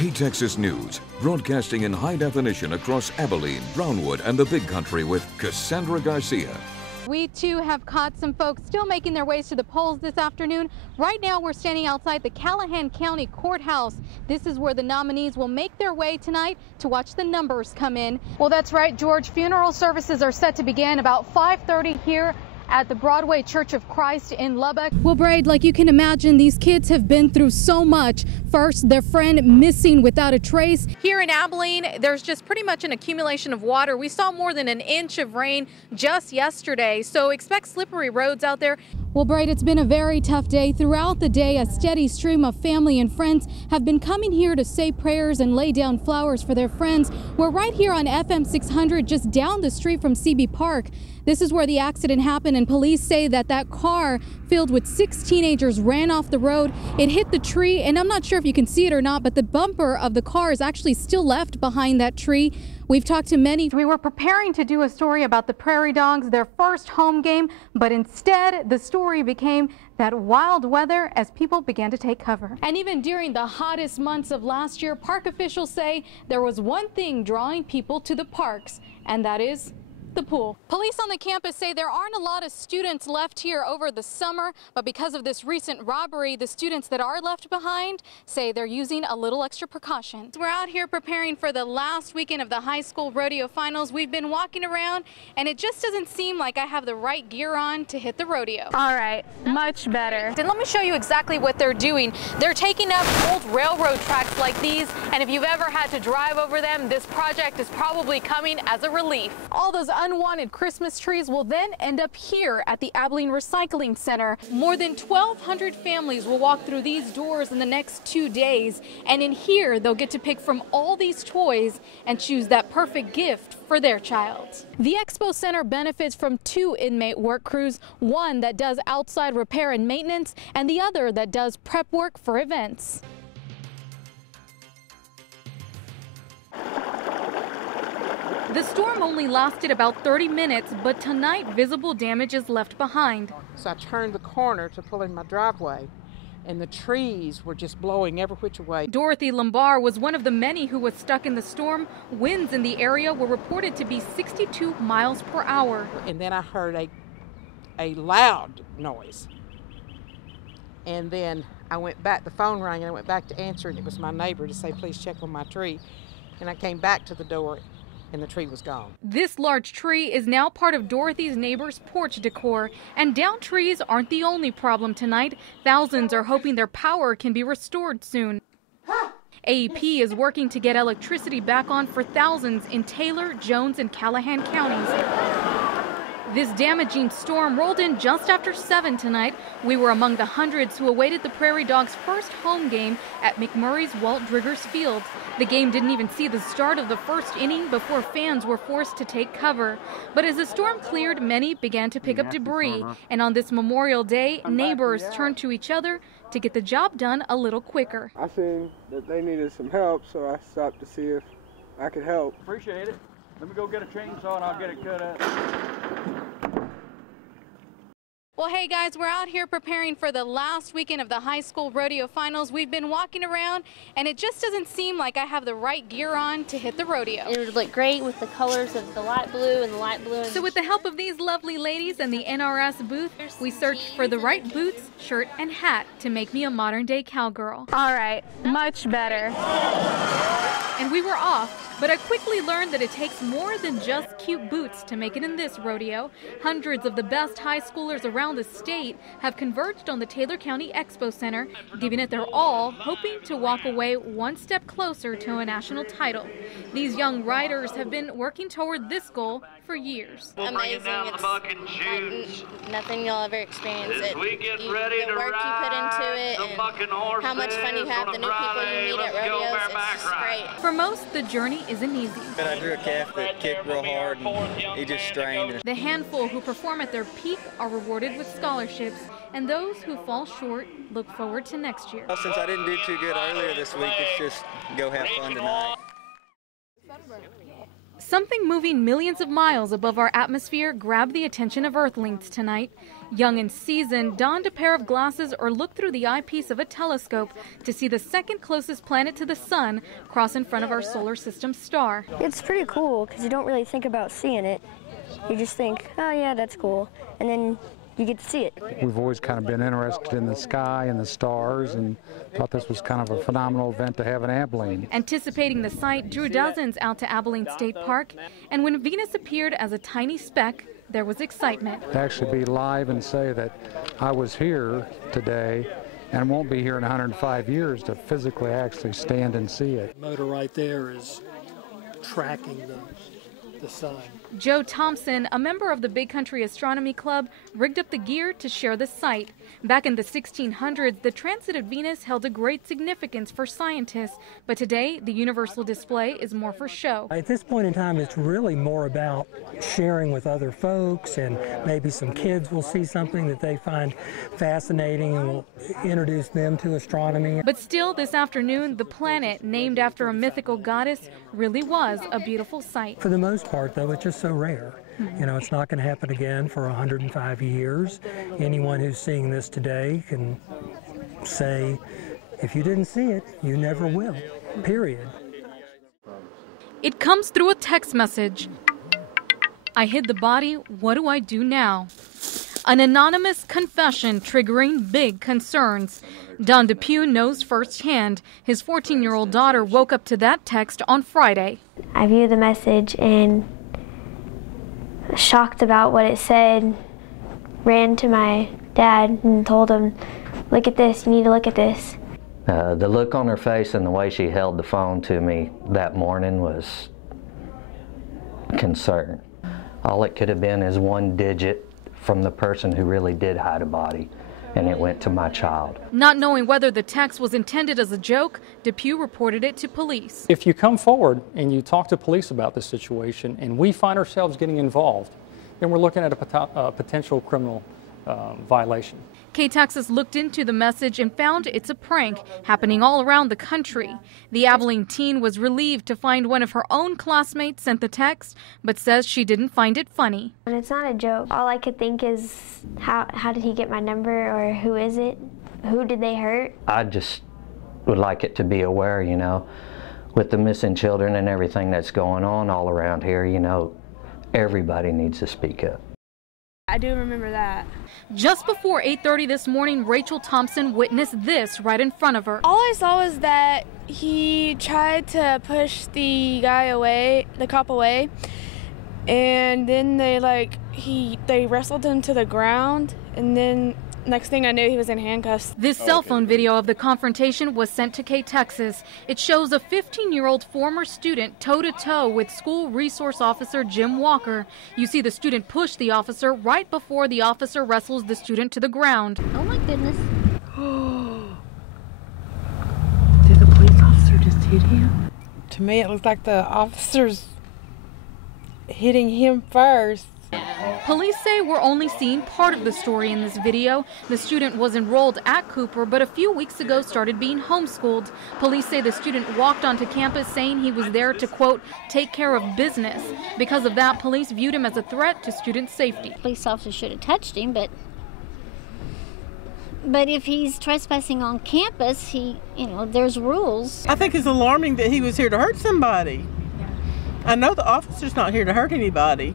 K-Texas News, broadcasting in high definition across Abilene, Brownwood, and the Big Country with Cassandra Garcia. We too have caught some folks still making their ways to the polls this afternoon. Right now we're standing outside the Callahan County Courthouse. This is where the nominees will make their way tonight to watch the numbers come in. Well, that's right, George. Funeral services are set to begin about 5:30 here at the Broadway Church of Christ in Lubbock. Well, Braid, like you can imagine, these kids have been through so much. First, their friend missing without a trace. Here in Abilene, there's just pretty much an accumulation of water. We saw more than an inch of rain just yesterday, so expect slippery roads out there. Well, Braid, it's been a very tough day. Throughout the day, a steady stream of family and friends have been coming here to say prayers and lay down flowers for their friends. We're right here on FM 600, just down the street from CB Park. This is where the accident happened, and police say that car filled with 6 teenagers ran off the road. It hit the tree, and I'm not sure if you can see it or not, but the bumper of the car is actually still left behind that tree. We've talked to many. We were preparing to do a story about the Prairie Dogs, their first home game, but instead the story became that wild weather as people began to take cover. And even during the hottest months of last year, park officials say there was one thing drawing people to the parks, and that is the pool. Police on the campus say there aren't a lot of students left here over the summer, but because of this recent robbery, the students that are left behind say they're using a little extra precaution. We're out here preparing for the last weekend of the high school rodeo finals. We've been walking around, and it just doesn't seem like I have the right gear on to hit the rodeo. All right, much better. And let me show you exactly what they're doing. They're taking up old railroad tracks like these, and if you've ever had to drive over them, this project is probably coming as a relief. All those unwanted Christmas trees will then end up here at the Abilene Recycling Center. More than 1,200 families will walk through these doors in the next 2 days, and in here they'll get to pick from all these toys and choose that perfect gift for their child. The Expo Center benefits from 2 inmate work crews, one that does outside repair and maintenance, and the other that does prep work for events. The storm only lasted about 30 minutes, but tonight visible damage is left behind. So I turned the corner to pull in my driveway, and the trees were just blowing every which way. Dorothy Lombard was one of the many who was stuck in the storm. Winds in the area were reported to be 62 miles per hour. And then I heard a loud noise. And then I went back, the phone rang, and I went back to answer, and it was my neighbor to say, please check on my tree. And I came back to the door, and the tree was gone. This large tree is now part of Dorothy's neighbor's porch decor, and downed trees aren't the only problem tonight. Thousands are hoping their power can be restored soon. AEP is working to get electricity back on for thousands in Taylor, Jones, and Callahan counties. This damaging storm rolled in just after 7 tonight. We were among the hundreds who awaited the Prairie Dogs' first home game at McMurray's Walt Driggers Field. The game didn't even see the start of the first inning before fans were forced to take cover. But as the storm cleared, many began to pick up debris. And on this Memorial Day, neighbors turned to each other to get the job done a little quicker. I seen that they needed some help, so I stopped to see if I could help. Appreciate it. Let me go get a chainsaw and I'll get it cut up. Well, hey guys, we're out here preparing for the last weekend of the high school rodeo finals. We've been walking around, and it just doesn't seem like I have the right gear on to hit the rodeo. It would look great with the colors of the light blue and the light blue. So with the help of these lovely ladies and the NRS booth, we searched for the right boots, shirt, and hat to make me a modern-day cowgirl. All right, much better. And we were off. But I quickly learned that it takes more than just cute boots to make it in this rodeo. Hundreds of the best high schoolers around the state have converged on the Taylor County Expo Center, giving it their all, hoping to walk away one step closer to a national title. These young riders have been working toward this goal for years. Amazing. It's like nothing you'll ever experience. The work you put into it and how much fun you have, the new people you meet at rodeos, it's just great. For most, the journey isn't easy. I drew a calf that kicked real hard and he just strained. The handful who perform at their peak are rewarded with scholarships, and those who fall short look forward to next year. Well, since I didn't do too good earlier this week, it's just go have fun tonight. Something moving millions of miles above our atmosphere grabbed the attention of Earthlings tonight. Young and seasoned donned a pair of glasses or looked through the eyepiece of a telescope to see the second closest planet to the sun cross in front of our solar system star. It's pretty cool because you don't really think about seeing it. You just think, oh yeah, that's cool, and then you get to see it. We've always kind of been interested in the sky and the stars and thought this was kind of a phenomenal event to have in Abilene. Anticipating the sight drew dozens out to Abilene State Park, and when Venus appeared as a tiny speck, there was excitement. To actually be live and say that I was here today and won't be here in 105 years to physically actually stand and see it. The motor right there is tracking the sun. Joe Thompson, a member of the Big Country Astronomy Club, rigged up the gear to share the sight. Back in the 1600s, the transit of Venus held a great significance for scientists, but today the universal display is more for show. At this point in time, it's really more about sharing with other folks, and maybe some kids will see something that they find fascinating and will introduce them to astronomy. But still, this afternoon, the planet, named after a mythical goddess, really was a beautiful sight. For the most part, though, it's just so rare. You know, it's not going to happen again for 105 years. Anyone who's seeing this today can say, if you didn't see it, you never will, period. It comes through a text message. I hid the body, what do I do now? An anonymous confession triggering big concerns. Don Depew knows firsthand. His 14-year-old daughter woke up to that text on Friday. I viewed the message and shocked about what it said, ran to my dad and told him, look at this, you need to look at this. The look on her face and the way she held the phone to me that morning was concern. All it could have been is one digit from the person who really did hide a body, and it went to my child. Not knowing whether the text was intended as a joke, Depew reported it to police. If you come forward and you talk to police about this situation and we find ourselves getting involved, then we're looking at a potential criminal violation. K-Texas looked into the message and found it's a prank happening all around the country. The Abilene teen was relieved to find one of her own classmates sent the text, but says she didn't find it funny. And it's not a joke. All I could think is, how did he get my number, or who is it? Who did they hurt? I just would like it to be aware, you know, with the missing children and everything that's going on all around here, you know, everybody needs to speak up. I do remember that. Just before 8:30 this morning, Rachel Thompson witnessed this right in front of her. All I saw was that he tried to push the guy away, the cop away, and then they wrestled him to the ground, and then next thing I knew, he was in handcuffs. This cell phone video of the confrontation was sent to K-Texas. It shows a 15-year-old former student toe-to-toe with school resource officer Jim Walker. You see the student push the officer right before the officer wrestles the student to the ground. Oh my goodness. Did the police officer just hit him? To me, it looks like the officer's hitting him first. Police say we're only seeing part of the story in this video. The student was enrolled at Cooper, but a few weeks ago started being homeschooled. Police say the student walked onto campus saying he was there to, quote, take care of business. Because of that, police viewed him as a threat to student safety. Police officer should have touched him, but if he's trespassing on campus, there's rules. I think it's alarming that he was here to hurt somebody. I know the officer's not here to hurt anybody.